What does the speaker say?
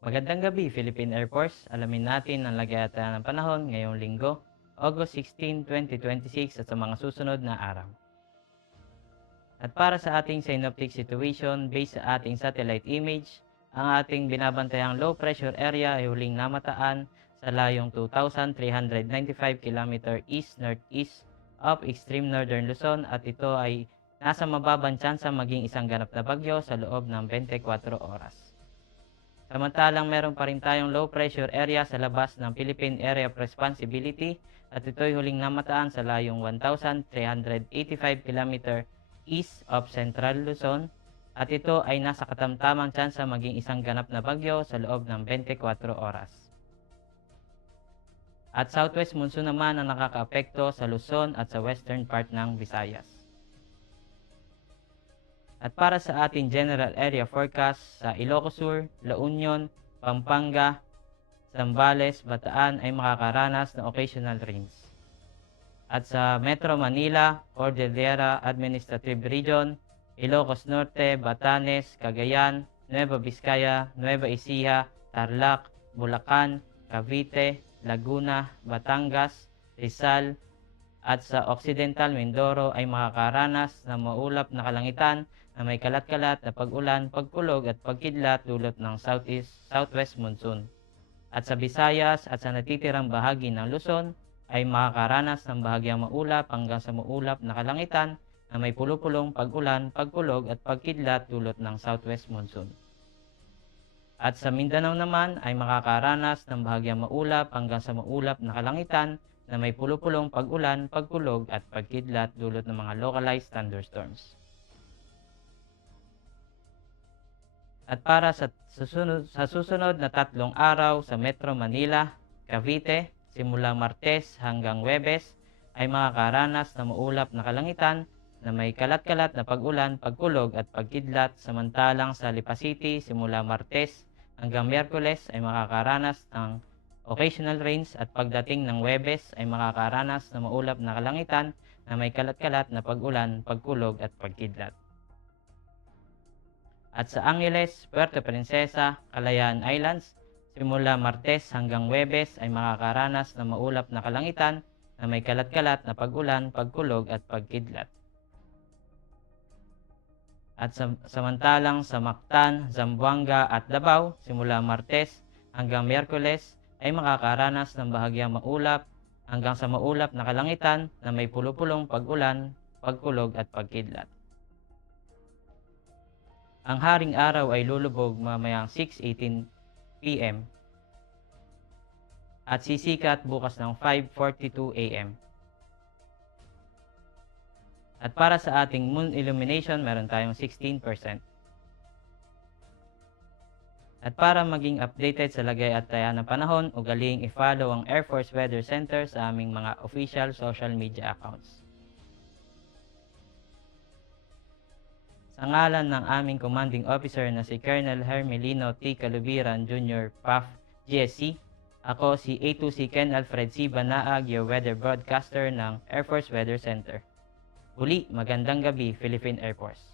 Magandang gabi, Philippine Air Force. Alamin natin ang lagayatan ng panahon ngayong linggo, August 16, 2026 at sa mga susunod na araw. At para sa ating synoptic situation, based sa ating satellite image, ang ating binabantayang low pressure area ay huling namataan sa layong 2,395 km east-northeast of extreme northern Luzon at ito ay nasa mababang tsansa maging isang ganap na bagyo sa loob ng 24 oras. Samantalang meron pa rin tayong low pressure area sa labas ng Philippine Area of Responsibility at ito'y huling namataan sa layong 1,385 km east of Central Luzon at ito ay nasa katamtamang tsansa maging isang ganap na bagyo sa loob ng 24 oras. At southwest monsoon naman ang nakakaapekto sa Luzon at sa western part ng Visayas. At para sa ating general area forecast sa Ilocos Sur, La Union, Pampanga, Zambales, Bataan ay makakaranas ng occasional rains. At sa Metro Manila, Cordillera Administrative Region, Ilocos Norte, Batanes, Cagayan, Nueva Vizcaya, Nueva Ecija, Tarlac, Bulacan, Cavite, Laguna, Batangas, Rizal, at sa Occidental Mindoro ay makakaranas ng maulap na kalangitan na may kalat-kalat na pag-ulan, pagkulog at pagkidlat dulot ng southwest monsoon. At sa Visayas at sa natitirang bahagi ng Luzon ay makakaranas ng bahagyang maulap hanggang sa maulap na kalangitan na may pulupulong pag-ulan, pagkulog at pagkidlat dulot ng southwest monsoon. At sa Mindanao naman ay makakaranas ng bahagyang maulap hanggang sa maulap na kalangitan na may pulupulong pag-ulan, pagkulog at pagkidlat dulot ng mga localized thunderstorms. At para sa susunod na 3 araw sa Metro Manila, Cavite, simula Martes hanggang Huwebes ay makakaranas ng maulap na kalangitan na may kalat-kalat na pag-ulan, pagkulog at pagkidlat, samantalang sa Lipa City simula Martes hanggang Miyerkules ay makakaranas ng occasional rains at pagdating ng Huwebes ay makakaranas ng maulap na kalangitan na may kalat-kalat na pag-ulan, pagkulog at pagkidlat. At sa Angeles, Puerto Princesa, Kalayaan Islands, simula Martes hanggang Huwebes ay makakaranas ng maulap na kalangitan na may kalat-kalat na pag-ulan, pagkulog at pagkidlat. At samantalang sa Mactan, Zamboanga at Davao, simula Martes hanggang Miyerkules ay makakaranas ng bahagyang maulap hanggang sa maulap na kalangitan na may pulupulong pag-ulan, pagkulog at pagkidlat. Ang haring araw ay lulubog mamayang 6:18 p.m. at sisikat bukas ng 5:42 a.m. At para sa ating moon illumination, meron tayong 16%. At para maging updated sa lagay at taya ng panahon, ugaling i-follow ang Air Force Weather Center sa aming mga official social media accounts. Sa ngalan ng aming commanding officer na si Colonel Hermelino T. Calubiran Jr. PAF GSC, ako si A2C Ken Alfred C. Banaag, your weather broadcaster ng Air Force Weather Center. Uli, magandang gabi, Philippine Air Force.